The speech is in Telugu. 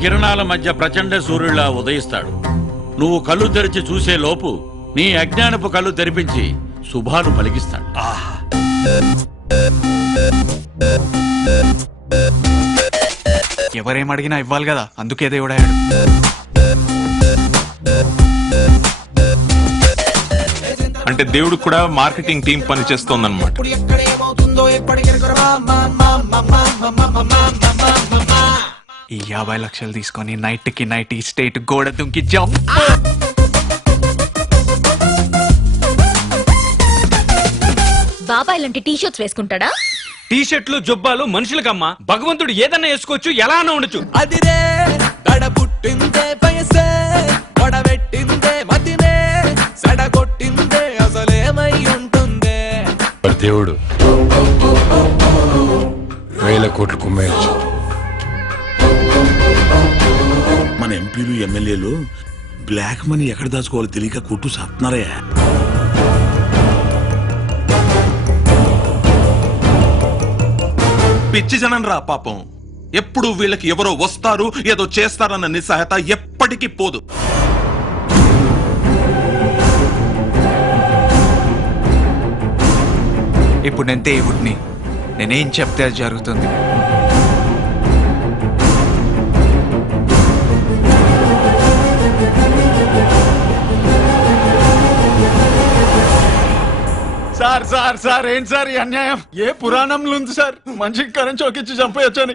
కిరణాల మధ్య ప్రచండ సూర్యులా ఉదయిస్తాడు. నువ్వు కళ్ళు తెరిచి చూసే లోపు నీ అజ్ఞానపు కళ్ళు తెరిపించి శుభాలు పలికిస్తాడు. ఎవరేమడిగినా ఇవ్వాలి కదా, అందుకే దేవుడాడు. అంటే దేవుడు కూడా మార్కెటింగ్ టీం పని చేస్తోందన్నమాట. ఈ 50 లక్షలు తీసుకొని నైట్ కి నైట్ ఈ స్టేట్ గోడ దుంకి జంప్. బాబాయ్ లాంటి టీ షర్ట్స్ వేసుకుంటాడా? టీ షర్ట్లు జొబ్బాలు మనుషులకమ్మా. భగవంతుడు ఏదన్నా వేసుకోవచ్చు, ఎలా అన్నా ఉండొచ్చు. అదిరే దడ పుట్టిందే వయసే, వడబెట్టిందే మతినే, సడగొట్టిందే అసలేమై ఉంటుందే. దేవుడు 1000 కోట్లు కుమ్మేయచ్చు. మన ఎంపీలు ఎమ్మెల్యేలు బ్లాక్ మనీ ఎక్కడ దాచుకోవాలో తెలియక కొట్టు సాత్తున్నారే. పిచ్చి జనం రా పాపం. ఎప్పుడు వీళ్ళకి ఎవరో వస్తారు ఏదో చేస్తారన్న నిస్సహాయత ఎప్పటికీ పోదు. ఇప్పుడు నేను దేవుడిని, నేనేం చెప్తే అది జరుగుతుంది. సార్ సార్ సార్ ఏంటి సార్ ఈ అన్యాయం? ఏ పురాణంలో ఉంది సార్ మనిషికి కరెంట్ చౌకిచ్చి చంపేయొచ్చని?